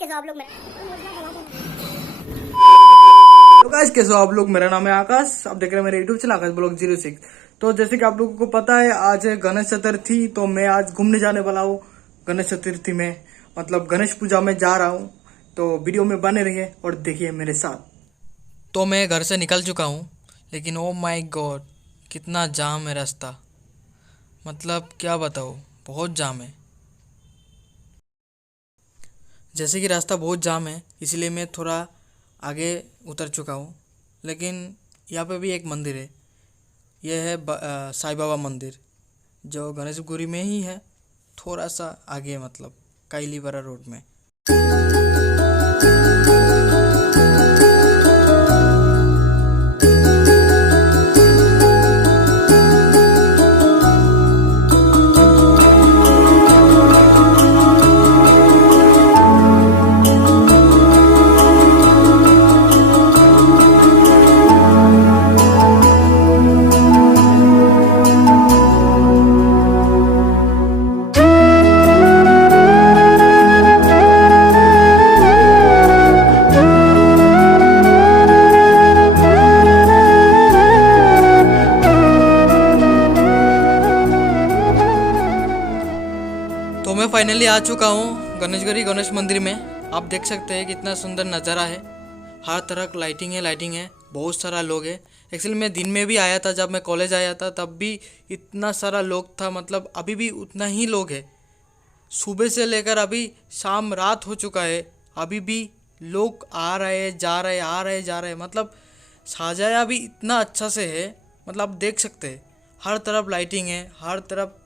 कैसे हो आप लोग? तो गाइस कैसे हो आप लोग। मेरा नाम है आकाश, आप देख रहे हैं मेरे यूट्यूब चैनल आकाश ब्लॉग 06। तो जैसे कि आप लोगों को पता है आज है गणेश चतुर्थी, तो मैं आज घूमने जाने वाला हूँ गणेश चतुर्थी में, मतलब गणेश पूजा में जा रहा हूँ। तो वीडियो में बने रहिए और देखिए मेरे साथ। तो मैं घर से निकल चुका हूँ, लेकिन ओ माय गॉड कितना जाम है रास्ता, मतलब क्या बताऊँ, बहुत जाम है। जैसे कि रास्ता बहुत जाम है इसलिए मैं थोड़ा आगे उतर चुका हूँ, लेकिन यहाँ पे भी एक मंदिर है। यह है साईं बाबा मंदिर, जो गणेशपुरी में ही है, थोड़ा सा आगे, मतलब काइलीपारा रोड में। तो मैं फाइनली आ चुका हूँ गणेशगढ़ी गणेश मंदिर में। आप देख सकते हैं कितना सुंदर नज़ारा है, हर तरफ लाइटिंग है, बहुत सारा लोग है। एक्चुअली मैं दिन में भी आया था, जब मैं कॉलेज आया था तब भी इतना सारा लोग था, मतलब अभी भी उतना ही लोग है। सुबह से लेकर अभी शाम रात हो चुका है, अभी भी लोग आ रहे जा रहे आ रहे जा रहे, मतलब सजाया भी इतना अच्छा से है, मतलब आप देख सकते हैं हर तरफ लाइटिंग है, हर तरफ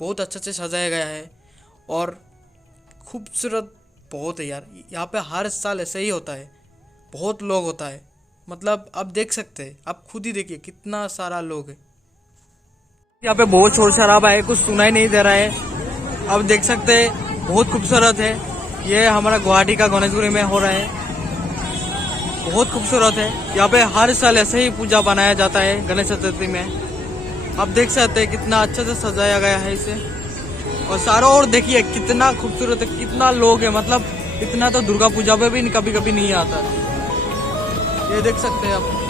बहुत अच्छे से सजाया गया है और खूबसूरत बहुत है यार। यहाँ पे हर साल ऐसे ही होता है, बहुत लोग होता है, मतलब आप देख सकते हैं, आप खुद ही देखिए कितना सारा लोग है। यहाँ पे बहुत शोर शराबा है, कुछ सुनाई नहीं दे रहा है। आप देख सकते हैं बहुत खूबसूरत है, ये हमारा गुवाहाटी का गणेशपुरी में हो रहा है, बहुत खूबसूरत है। यहाँ पे हर साल ऐसे ही पूजा बनाया जाता है गणेश चतुर्थी में। आप देख सकते हैं कितना अच्छे से सजाया गया है इसे, और सारा और देखिए कितना खूबसूरत है, कितना लोग है, मतलब इतना तो दुर्गा पूजा पे भी कभी कभी नहीं आता। ये देख सकते हैं आप।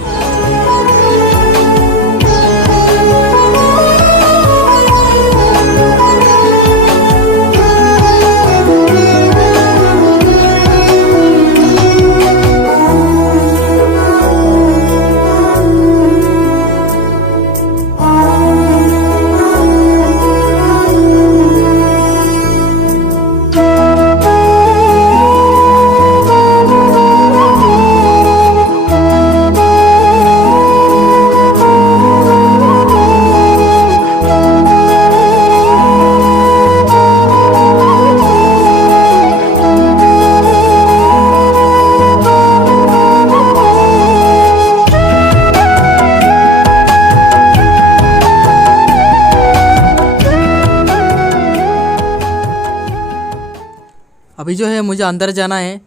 अभी जो है मुझे अंदर जाना है,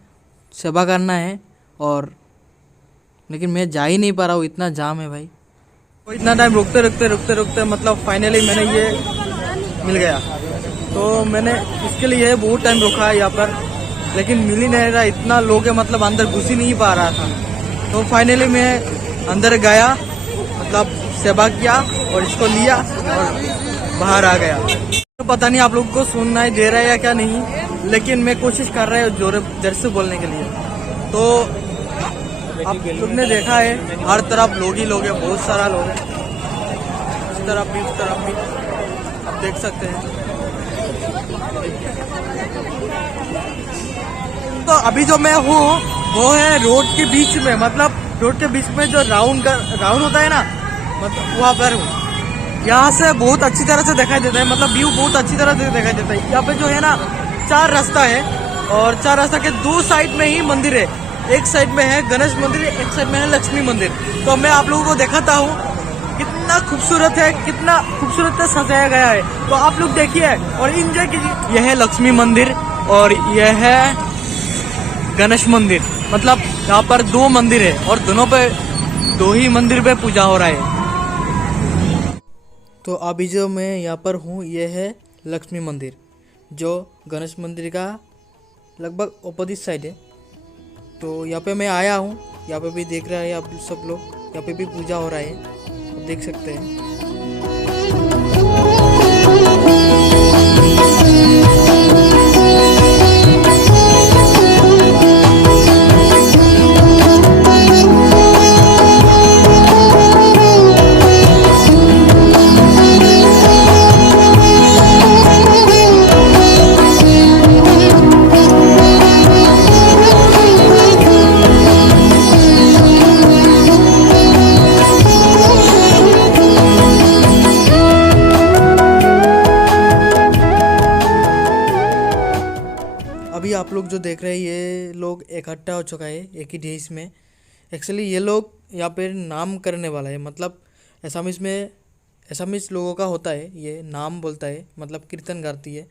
सेवा करना है, और लेकिन मैं जा ही नहीं पा रहा हूँ, इतना जाम है भाई। तो इतना टाइम रुकते मतलब फाइनली मैंने ये मिल गया। तो मैंने इसके लिए बहुत टाइम रुका है यहाँ पर, लेकिन मिल ही नहीं रहा, इतना लोग है, मतलब अंदर घुस ही नहीं पा रहा था। तो फाइनली मैं अंदर गया, मतलब सेवा किया और इसको लिया और बाहर आ गया। तो पता नहीं आप लोगों को सुनना दे रहा है या क्या नहीं, लेकिन मैं कोशिश कर रहा हूँ जोर से बोलने के लिए। तो आप लोग ने देखा है हर तरफ लोग ही लोग है, बहुत सारा लोग है, इस तरफ भी उस तरफ भी, आप देख सकते हैं। तो अभी जो मैं हूँ वो है रोड के बीच में, मतलब रोड के बीच में जो राउंड होता है ना, मतलब वहाँ पर हूँ। यहाँ से बहुत अच्छी तरह से दिखाई देता है, मतलब व्यू बहुत अच्छी तरह से दिखाई देता है। यहाँ पे जो है ना 4 रास्ता है, और 4 रास्ता के 2 साइड में ही मंदिर है। एक साइड में है गणेश मंदिर, एक साइड में है लक्ष्मी मंदिर। तो मैं आप लोगों को दिखाता हूँ कितना खूबसूरत है, कितना खूबसूरत से सजाया गया है। तो आप लोग देखिए और एंजॉय कीजिए। यह है लक्ष्मी मंदिर और यह है गणेश मंदिर, मतलब यहाँ पर 2 मंदिर है और दोनों पे 2 ही मंदिर पे पूजा हो रहा है। तो अभी जो मैं यहाँ पर हूँ, यह है लक्ष्मी मंदिर, जो गणेश मंदिर का लगभग अपोजिट साइड है। तो यहाँ पे मैं आया हूँ, यहाँ पे भी देख रहे हैं आप सब लोग, यहाँ पे भी पूजा हो रहा है, आप देख सकते हैं। अभी आप लोग जो देख रहे हैं ये लोग इकट्ठा हो चुका है एक ही देश में। एक्चुअली ये लोग यहाँ पे नाम करने वाला है, मतलब एसामिस में, एसामिस लोगों का होता है, ये नाम बोलता है, मतलब कीर्तन गाती है।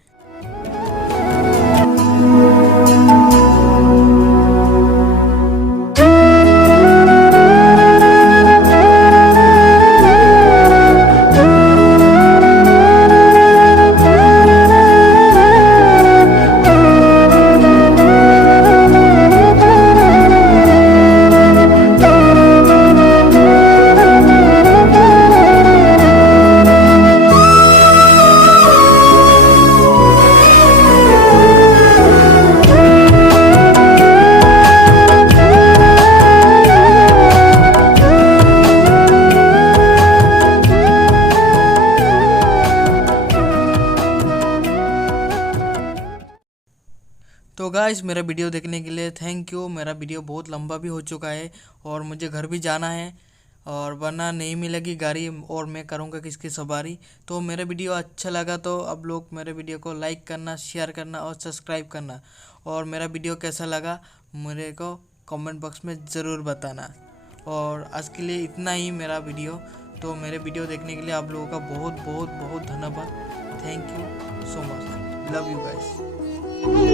तो गाइस मेरा वीडियो देखने के लिए थैंक यू। मेरा वीडियो बहुत लंबा भी हो चुका है और मुझे घर भी जाना है, और वरना नहीं मिलेगी गाड़ी और मैं करूँगा किसकी सवारी। तो मेरा वीडियो अच्छा लगा तो अब लोग मेरे वीडियो को लाइक करना, शेयर करना और सब्सक्राइब करना। और मेरा वीडियो कैसा लगा मेरे को कमेंट बॉक्स में ज़रूर बताना। और आज के लिए इतना ही मेरा वीडियो। तो मेरे वीडियो देखने के लिए आप लोगों का बहुत बहुत बहुत धन्यवाद। Thank you so much, love you guys.